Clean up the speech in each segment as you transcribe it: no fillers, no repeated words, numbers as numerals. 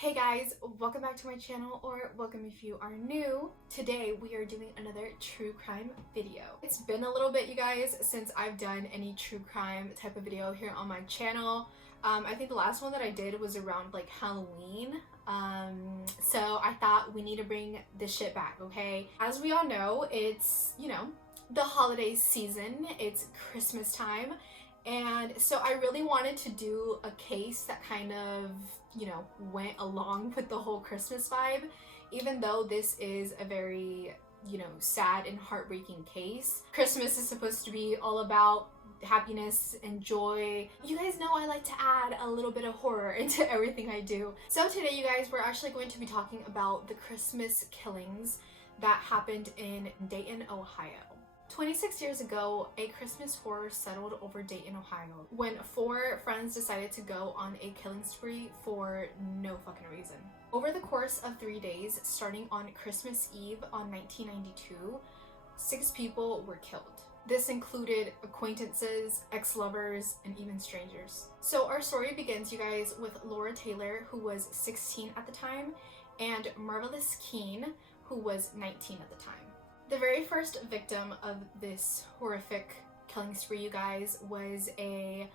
Hey guys, welcome back to my channel, or welcome if you are new. Today we are doing another true crime video. It's been a little bit, you guys, since I've done any true crime type of video here on my channel. I think the last one that I did was around like Halloween. So I thought we need to bring this shit back, okay? As we all know, it's, the holiday season. It's Christmas time. And so I really wanted to do a case that kind of, went along with the whole Christmas vibe, even though this is a very, sad and heartbreaking case. Christmas is supposed to be all about happiness and joy. You guys know I like to add a little bit of horror into everything I do. So today, you guys, we're actually going to be talking about the Christmas killings that happened in Dayton, Ohio. 26 years ago, a Christmas horror settled over Dayton, Ohio, when 4 friends decided to go on a killing spree for no fucking reason. Over the course of 3 days, starting on Christmas Eve on 1992, 6 people were killed. This included acquaintances, ex-lovers, and even strangers. So our story begins, you guys, with Laura Taylor, who was 16 at the time, and Marvelous Keene, who was 19 at the time. The very first victim of this horrific killing spree, you guys, was a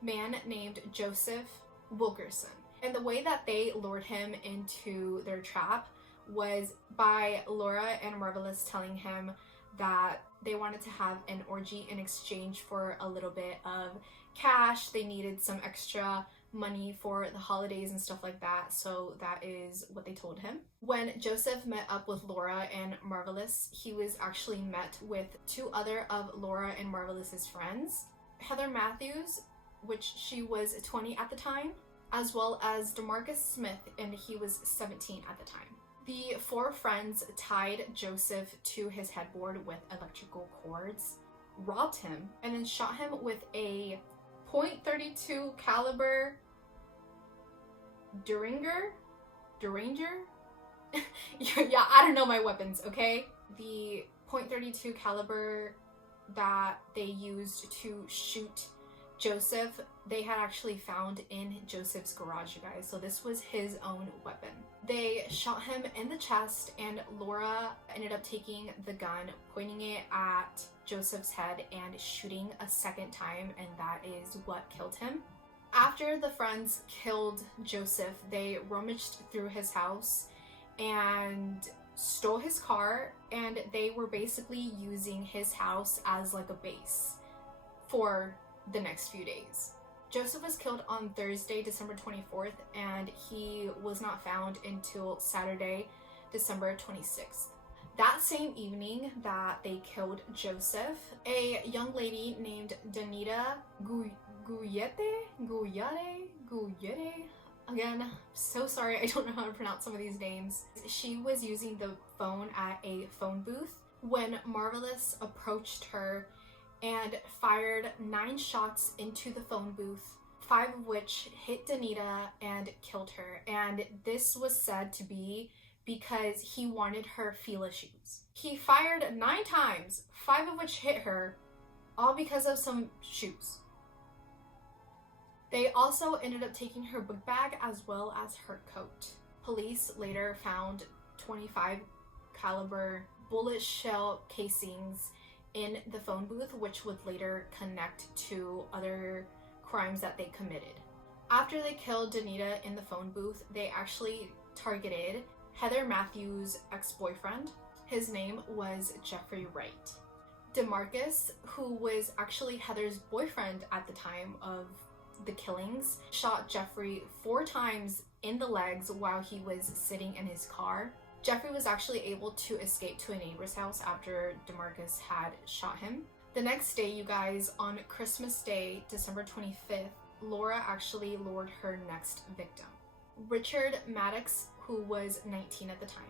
man named Joseph Wilkerson. And the way that they lured him into their trap was by Laura and Marvelous telling him that they wanted to have an orgy in exchange for a little bit of cash. They needed some extra money for the holidays and stuff like that, so that is what they told him. When Joseph met up with Laura and Marvelous, he was actually met with 2 other of Laura and Marvelous's friends, Heather Matthews, which she was 20 at the time, as well as DeMarcus Smith, and he was 17 at the time. The 4 friends tied Joseph to his headboard with electrical cords, robbed him, and then shot him with a .32 caliber Derringer? Yeah, I don't know my weapons, okay? The .32 caliber that they used to shoot Joseph, they had actually found in Joseph's garage, you guys. So this was his own weapon. They shot him in the chest, and Laura ended up taking the gun, pointing it at Joseph's head and shooting a second time, and that is what killed him. After the friends killed Joseph, they rummaged through his house and stole his car, and they were basically using his house as like a base for the next few days. Joseph was killed on Thursday, December 24th, and he was not found until Saturday, December 26th. That same evening that they killed Joseph, a young lady named Danita Guyete. Again, so sorry, I don't know how to pronounce some of these names. She was using the phone at a phone booth when Marvelous approached her and fired 9 shots into the phone booth, 5 of which hit Danita and killed her. And this was said to be because he wanted her Fila shoes. He fired 9 times, 5 of which hit her, all because of some shoes. They also ended up taking her book bag as well as her coat. Police later found 25 caliber bullet shell casings in the phone booth, which would later connect to other crimes that they committed. After they killed Danita in the phone booth, they actually targeted Heather Matthews' ex-boyfriend. His name was Jeffrey Wright. DeMarcus, who was actually Heather's boyfriend at the time of the killings, shot Jeffrey 4 times in the legs while he was sitting in his car. Jeffrey was actually able to escape to a neighbor's house after DeMarcus had shot him. The next day, you guys, on Christmas Day, December 25th, Laura actually lured her next victim, Richard Maddox, who was 19 at the time.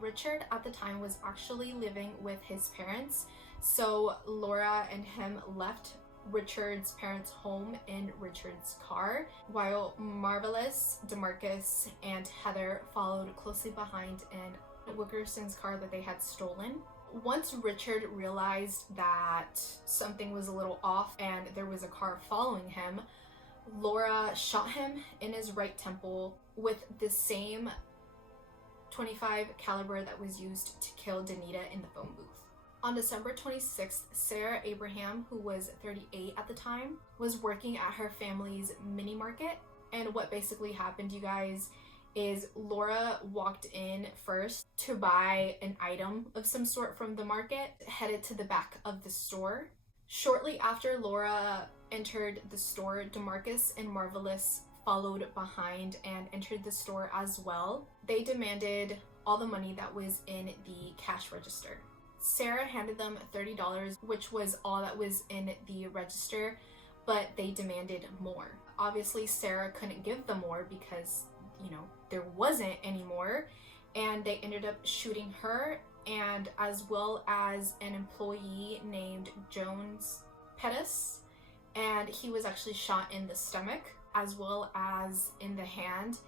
Richard at the time was actually living with his parents, so Laura and him left Richard's parents' home in Richard's car, while Marvelous, DeMarcus, and Heather followed closely behind in Wilkerson's car that they had stolen. Once Richard realized that something was a little off and there was a car following him, Laura shot him in his right temple with the same .25 caliber that was used to kill Danita in the phone booth. On December 26th, Sarah Abraham, who was 38 at the time, was working at her family's mini market. And what basically happened, you guys, is Laura walked in first to buy an item of some sort from the market, headed to the back of the store. Shortly after Laura entered the store, DeMarcus and Marvelous followed behind and entered the store as well. They demanded all the money that was in the cash register. Sarah handed them $30, which was all that was in the register, but they demanded more. Obviously, Sarah couldn't give them more because, you know, there wasn't any more, and they ended up shooting her and as well as an employee named Jones Pettis, and he was actually shot in the stomach as well as in the hand,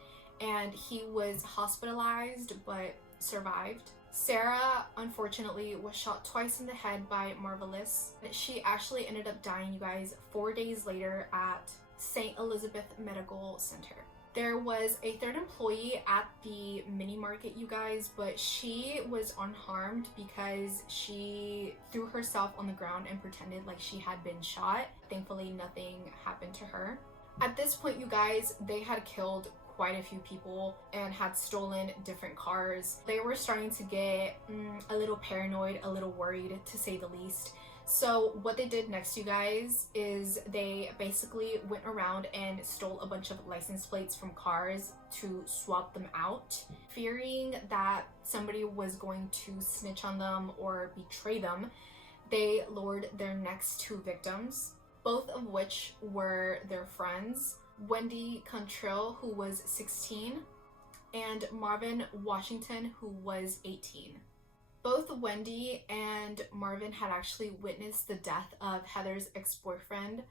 and he was hospitalized but survived. Sarah, unfortunately, was shot twice in the head by Marvelous. She actually ended up dying, you guys, 4 days later at St. Elizabeth Medical Center. There was a third employee at the mini market, you guys, but she was unharmed because she threw herself on the ground and pretended like she had been shot. Thankfully, nothing happened to her. At this point, you guys, they had killed quite a few people and had stolen different cars. They were starting to get a little paranoid, a little worried, to say the least. So what they did next, you guys, is they basically went around and stole a bunch of license plates from cars to swap them out. Fearing that somebody was going to snitch on them or betray them, they lured their next two victims, both of which were their friends, Wendy Cantrell, who was 16, and Marvin Washington, who was 18. Both Wendy and Marvin had actually witnessed the death of Heather's ex-boyfriend,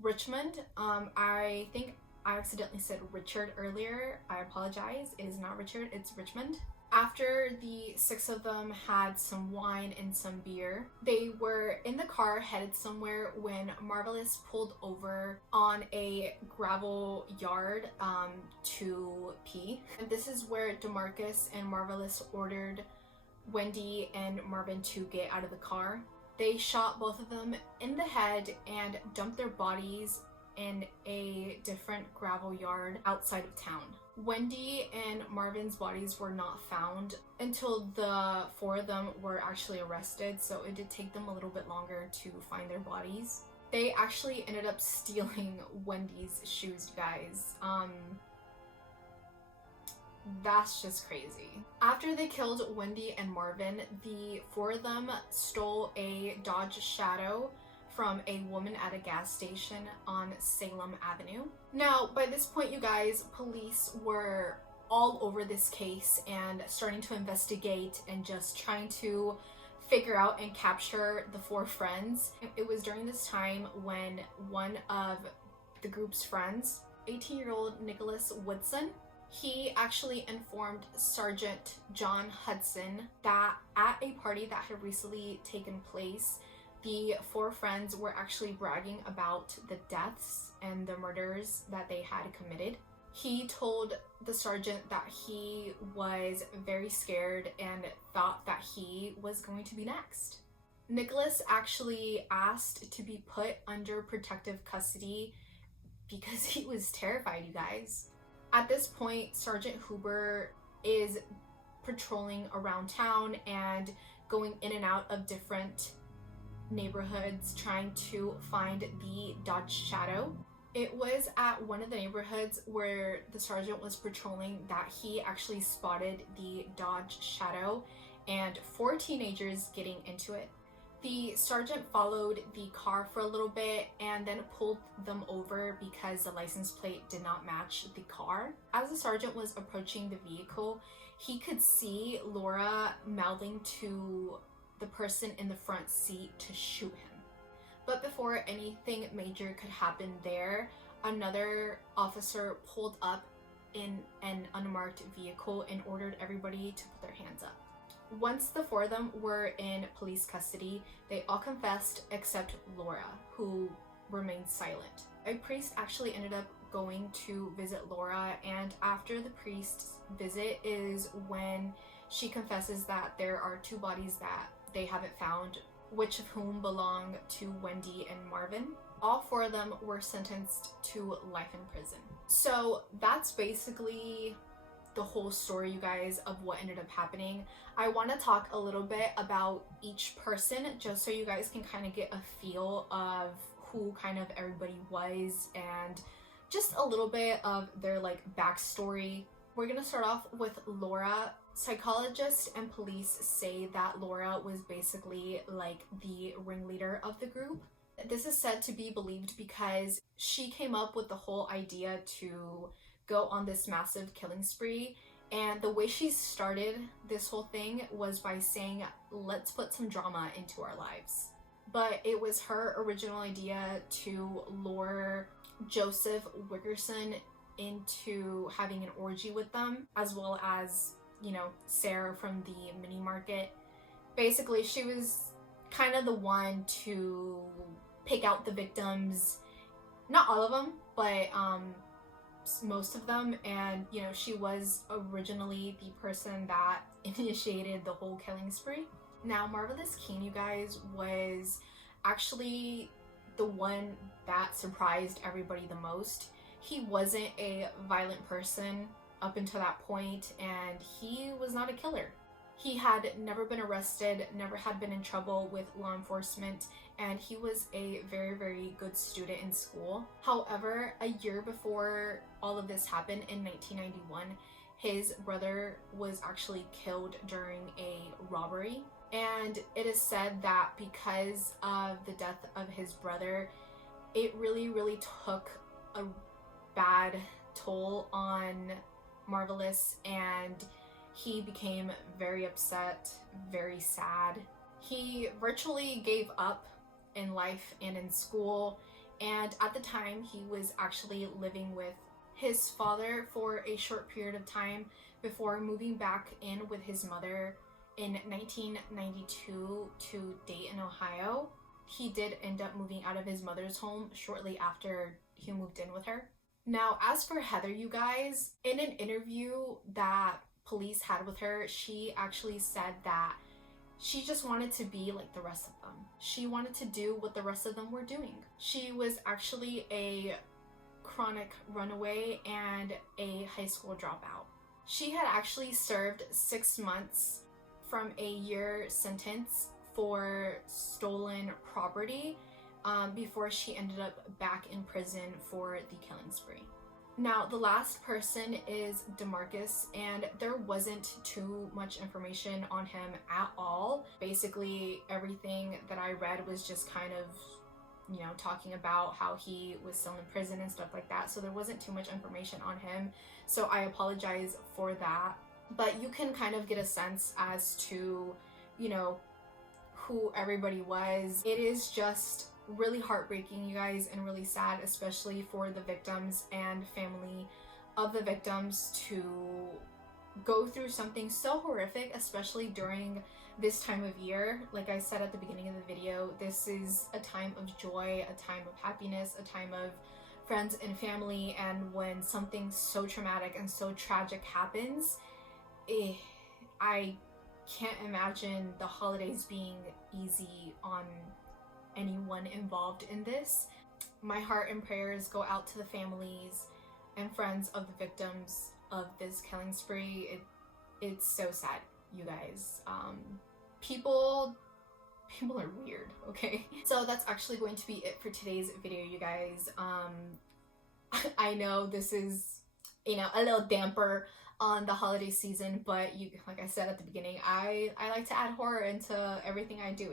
Richmond. I think I accidentally said Richard earlier. I apologize. It is not Richard, it's Richmond. After the six of them had some wine and some beer, they were in the car headed somewhere when Marvelous pulled over on a gravel yard to pee. And this is where DeMarcus and Marvelous ordered Wendy and Marvin to get out of the car. They shot both of them in the head and dumped their bodies in a different gravel yard outside of town. Wendy and Marvin's bodies were not found until the four of them were actually arrested, so it did take them a little bit longer to find their bodies. They actually ended up stealing Wendy's shoes, guys. That's just crazy. After they killed Wendy and Marvin, the four of them stole a Dodge Shadow from a woman at a gas station on Salem Avenue. Now, by this point, you guys, police were all over this case and starting to investigate and just trying to figure out and capture the four friends. It was during this time when one of the group's friends, 18-year-old Nicholas Woodson, he actually informed Sergeant John Hudson that at a party that had recently taken place, the four friends were actually bragging about the deaths and the murders that they had committed. He told the sergeant that he was very scared and thought that he was going to be next. Nicholas actually asked to be put under protective custody because he was terrified, you guys. At this point, Sergeant Huber is patrolling around town and going in and out of different neighborhoods trying to find the Dodge Shadow. It was at one of the neighborhoods where the sergeant was patrolling that he actually spotted the Dodge Shadow and four teenagers getting into it. The sergeant followed the car for a little bit and then pulled them over because the license plate did not match the car. As the sergeant was approaching the vehicle, he could see Laura mouthing to the person in the front seat to shoot him. But before anything major could happen there, another officer pulled up in an unmarked vehicle and ordered everybody to put their hands up. Once the four of them were in police custody, they all confessed except Laura, who remained silent. A priest actually ended up going to visit Laura, and after the priest's visit is when she confesses that there are 2 bodies that they haven't found, which of whom belong to Wendy and Marvin. All 4 of them were sentenced to life in prison. So that's basically the whole story, you guys, of what ended up happening. I want to talk a little bit about each person just so you guys can kind of get a feel of who kind of everybody was and just a little bit of their like backstory. We're gonna start off with Laura. Psychologists and police say that Laura was basically like the ringleader of the group. This is said to be believed because she came up with the whole idea to go on this massive killing spree, and the way she started this whole thing was by saying, let's put some drama into our lives. But it was her original idea to lure Joseph Wickerson into having an orgy with them, as well as, you know, Sarah from the mini market. Basically, she was kind of the one to pick out the victims, not all of them, but most of them. And, you know, she was originally the person that initiated the whole killing spree. Now, Marvelous Keen, you guys, was actually the one that surprised everybody the most. He wasn't a violent person up until that point, and he was not a killer. He had never been arrested, never had been in trouble with law enforcement, and he was a very, very good student in school. However, a year before all of this happened in 1991, his brother was actually killed during a robbery. And it is said that because of the death of his brother, it really, really took a bad toll on Marvelous, and he became very upset, very sad. He virtually gave up in life and in school, and at the time he was actually living with his father for a short period of time before moving back in with his mother in 1992 to Dayton, Ohio. He did end up moving out of his mother's home shortly after he moved in with her. Now, as for Heather, you guys, in an interview that police had with her, she actually said that she just wanted to be like the rest of them. She wanted to do what the rest of them were doing. She was actually a chronic runaway and a high school dropout. She had actually served 6 months from a year sentence for stolen property before she ended up back in prison for the killing spree. Now, the last person is DeMarcus, and there wasn't too much information on him at all. Basically, everything that I read was just kind of, you know, talking about how he was still in prison and stuff like that, so there wasn't too much information on him, so I apologize for that. But you can kind of get a sense as to, you know, who everybody was. It is just really heartbreaking, you guys, and really sad, especially for the victims and family of the victims to go through something so horrific, especially during this time of year. Like I said at the beginning of the video, this is a time of joy, a time of happiness, a time of friends and family, and when something so traumatic and so tragic happens, I can't imagine the holidays being easy on anyone involved in this. My heart and prayers go out to the families and friends of the victims of this killing spree. It's so sad, you guys. People are weird, okay? So that's actually going to be it for today's video, you guys. I know this is, you know, a little damper on the holiday season, but like I said at the beginning, I like to add horror into everything I do.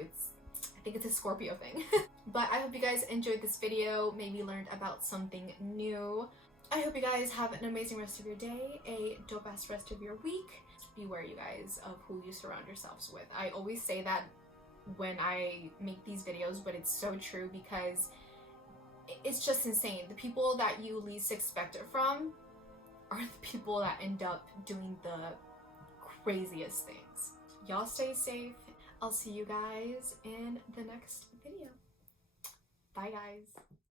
I think it's a Scorpio thing. But I hope you guys enjoyed this video, maybe learned about something new. I hope you guys have an amazing rest of your day, a dope-ass rest of your week. Beware, you guys, of who you surround yourselves with. I always say that when I make these videos, but it's so true because it's just insane. The people that you least expect it from are the people that end up doing the craziest things. Y'all stay safe. I'll see you guys in the next video. Bye, guys.